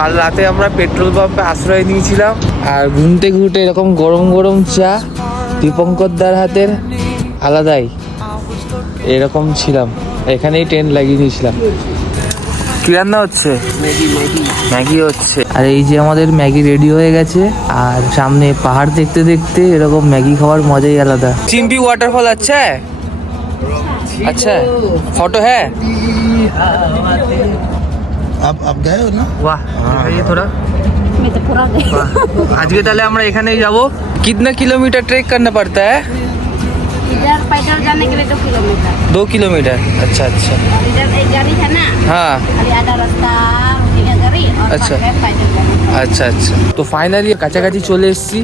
কাল রাতে আমরা পেট্রোল পাম্পে আশ্রয় নিয়েছিলাম, আর ঘুমতে ঘুরতে এরকম গরম গরম চা দীপঙ্কর দার হাতের আলাদাই এরকম ছিলাম। এখানেই টেন্ট লাগিয়ে নিয়েছিলাম। কি রান্না হচ্ছে? ম্যাগি হচ্ছে। আর এই যে আমাদের ম্যাগি রেডি হয়ে গেছে, আর সামনে পাহাড় দেখতে দেখতে এরকম ম্যাগি খাওয়ার মজাই আলাদা। চিম্পি ওয়াটারফল अच्छा है? अच्छा है, फोटो है? आप गए हो ना? वाह, दिखाइए थोड़ा। मैं तो पूरा गई। आज के ताले আমরা এখানেই যাব। कितना किलोमीटर ट्रेक करना पड़ता है? इधर पैदल जाने के लिए 2 किलोमीटर। 2 किलोमीटर। अच्छा अच्छा। और इधर एक गाड़ी है ना, हाँ खाली आधा रास्ता रुकेगा गाड़ी और अच्छा। बाद में पैदल जाने का। আচ্ছা আচ্ছা। তো ফাইনালি কাছাকাছি চলে এসেছি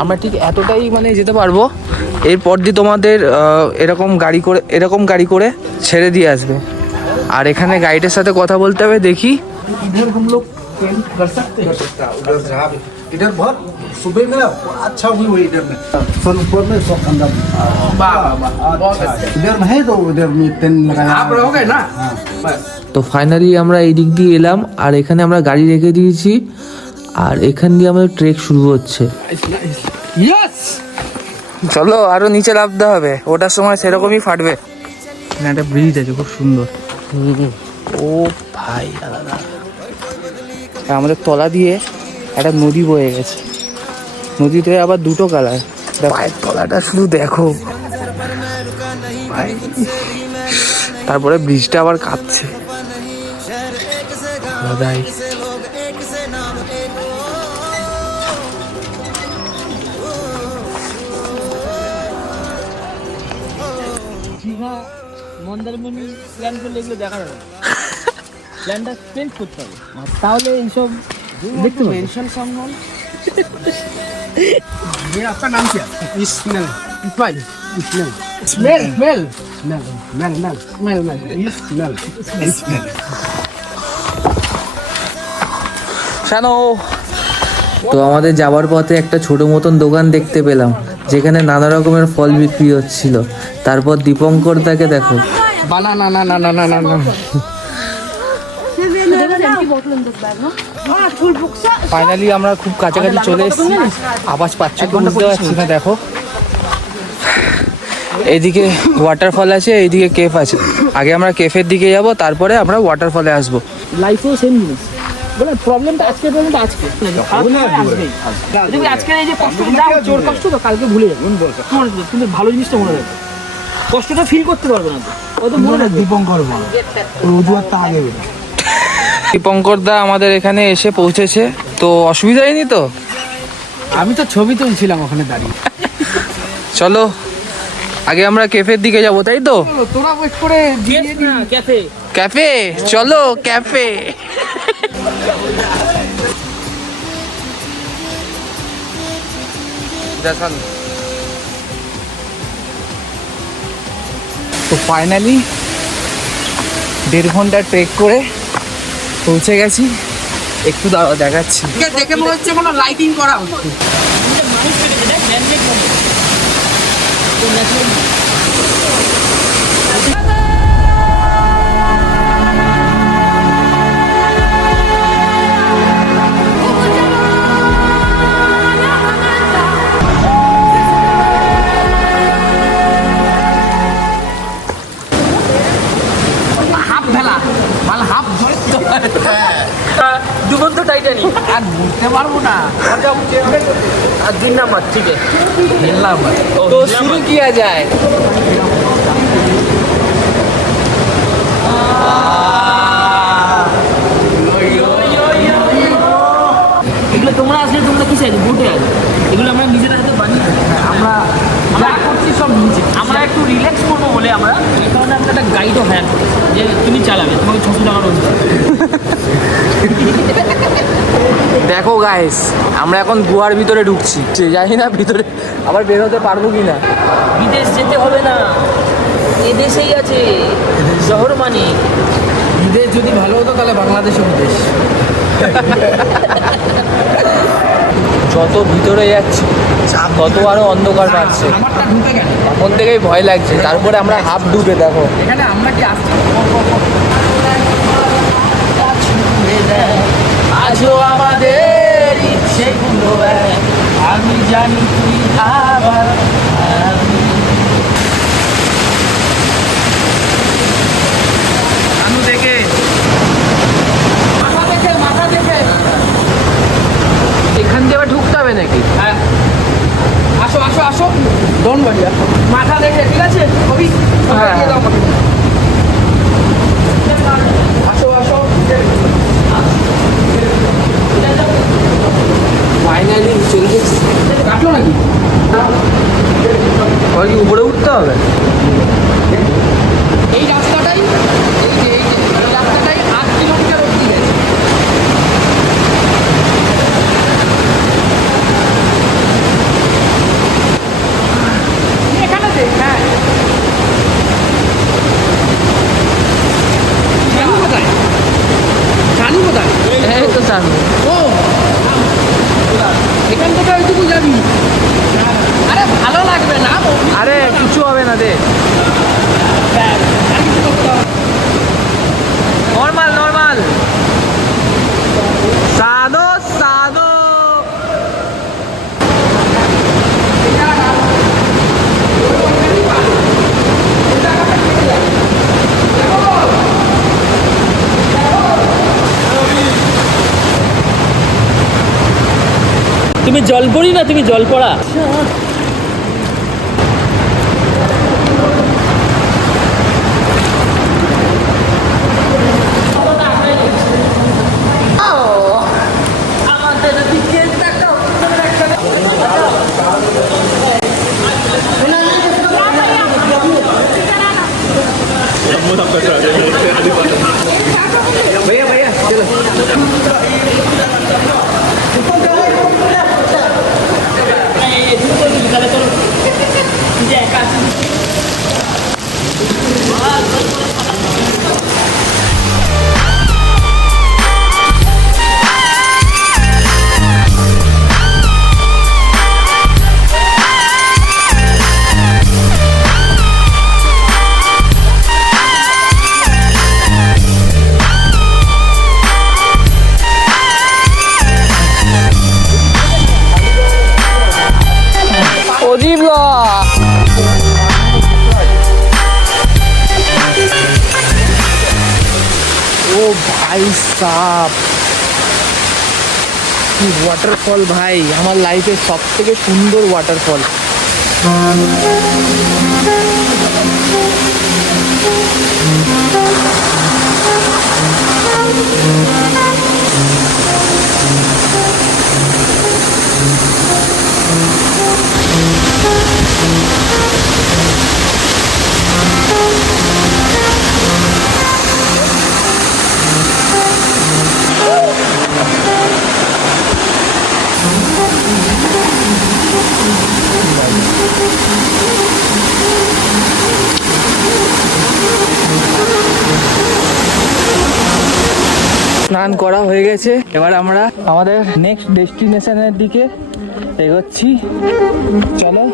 আমরা। ঠিক এতটাই মানে যেতে পারবো। এরপর দিয়ে তোমাদের এরকম গাড়ি করে ছেড়ে দিয়ে আসবে। আর এখানে গাইডের সাথে কথা বলতে হবে। দেখি इधर हम लोग कैंप कर सकते हैं। उधर जहाँ भी इधर बहुत सुबह में अच्छा व्यू है इधर में। सन ऊपर में सब अंदर इधर में है तो उधर में टेंट लगाया। आप रहोगे ना? তো ফাইনালি আমরা এই দিক দিয়ে এলাম, আর এখানে আমরা গাড়ি রেখে দিয়েছি, আর এখান দিয়ে আমাদের ট্রেক শুরু হচ্ছে। চলো আরো নিচে নামতে হবে, ওটার সময় সেরকমই ফাটবে। এখানে একটা ব্রিজ আছে খুব সুন্দর। ও ভাই আলাদা। আমাদের তলা দিয়ে একটা নদী বয়ে গেছে, নদীতে আবার দুটো কালার। পায়ের তলাটা শুধু দেখো ভাই। তারপরে ব্রিজটা আবার কাঁপছে। আলাদাই। মন্দারমণি প্ল্যান করলে এগুলো দেখা যাবে, প্ল্যানটা চেঞ্জ করতে হবে, তাহলে এইসব দেখতে পাবে। মেনশন সম্ভব। ये आपका नाम क्या? स्मेल ইসমাইল स्मेल স্মেল স্মেল स्मेल स्मेल स्मेल स्मेल स्मेल শানো। তো আমাদের যাওয়ার পথে একটা ছোট মতন দোকান দেখতে পেলাম, যেখানে নানা রকমের ফল বিক্রি হচ্ছিল। তারপর দীপঙ্কর তাকে দেখো। বানানা না না না না না না। ফাইনালি আমরা খুব কাছাকাছি চলে এসেছি। আওয়াজ পাচ্ছ তো বুঝতে পারছি না। দেখো এইদিকে ওয়াটারফল আছে, এইদিকে কেফ আছে। আগে আমরা কেফের দিকে যাব, তারপরে আমরা ওয়াটারফলে আসবো। লাইফেও সেম জিনিস। বলে প্রবলেমটা আজকের প্রবলেমটা আজকে আজকের এই যে কষ্টটা যা জোর কষ্ট তো কালকে ভুলে যাবে। মনে রাখবে, কিন্তু ভালো জিনিসটা মনে রাখবে। কষ্টটা ফিল করতে পারবে না তো, হয়তো মনে রাখবে। दीपंकर बोल उधर आगे बेटा। দীপঙ্কর দা আমাদের এখানে এসে পৌঁছেছে, তো অসুবিধা হয়নি তো? আমি তো ছবি তুলছিলাম ওখানে দাঁড়িয়ে। চলো আগে আমরা ক্যাফের দিকে যাব, তাই তো? তোরা ওয়েট করে দিয়ে না ক্যাফে। ক্যাফে চলো, ক্যাফে। দেখান। তো ফাইনালি 1.5 ঘন্টা ট্রেক করে পৌঁছে গেছি। একটু দাঁড়াও দেখাচ্ছি। দেখে মনে হচ্ছে কোনো লাইটিং করা হচ্ছে। ডুবন্ত টাইটানিক আর বুঝতে পারবো না। আর 3 নাম্বার ঠিক আছে, নিলাম। তো শুরু কিয়া যায়। এগুলো তোমরা আসলে তোমরা কি চাইছো? বোটে আসবে। এগুলো আমরা নিজেরা হাতে বানিয়ে আমরা যা করছি সব নিজে। আমরা একটু রিল্যাক্স করবো বলে আমরা এই কারণে আমরা একটা গাইডও হায়ার করি, যে তুমি চালাবে, তোমাকে 600 টাকা রোজ। দেখো গাইস, আমরা এখন গুহার ভিতরে ঢুকছি। জানি না ভিতরে আবার বের হতে পারবো কিনা। বিদেশ যেতে হবে না, এদেশেই আছে শহর মানে। বিদেশ যদি ভালো হতো তাহলে বাংলাদেশও বিদেশ। যত ভিতরে যাচ্ছি তত আরো অন্ধকার বাড়ছে। আমারটা ঢুকে গেল। এখন থেকেই ভয় লাগছে। তারপরে আমরা হাফ ডুবে, দেখো এখানে আমরা কি আসছি? আজও আমাদের ইচ্ছেগুলো এক, আমি জানি তুই আবার আসবি। আনু দেখে মাথা দেখে এখান দিয়ে আবার ঢুকতে হবে নাকি? হ্যাঁ, আসো আসো আসো, ডন বাড়ি আসো, মাথা দেখে, ঠিক আছে কবি? হ্যাঁ। আসো আসো, ফাইনালি চলে গেছি। কাটলো নাকি? আর কি উপরে উঠতে হবে? এই রাস্তাটাই, এই রাস্তাটাই 8 কিলোমিটার অব্দি গেছে। এখানে দেখ, হ্যাঁ। জানি কোথায়? জানি কোথায়? এই তো সামনে। ও, এখান থেকে ওইটুকু যাবি। আরে ভালো লাগবে না, আরে কিছু হবে না দে, আর কিছু করতে হবে না। Normal normal. সাদো সাদো। তুমি জলপরি না, তুমি জলপড়া। भैया भैया चलो। অজীব ও ভাই সাপ, কি ওয়াটারফল ভাই, আমার লাইফের সব থেকে সুন্দর ওয়াটারফল। স্নান করা হয়ে গেছে, এবার আমরা আমাদের নেক্সট ডেস্টিনেশনের দিকে এগোচ্ছি। চলো।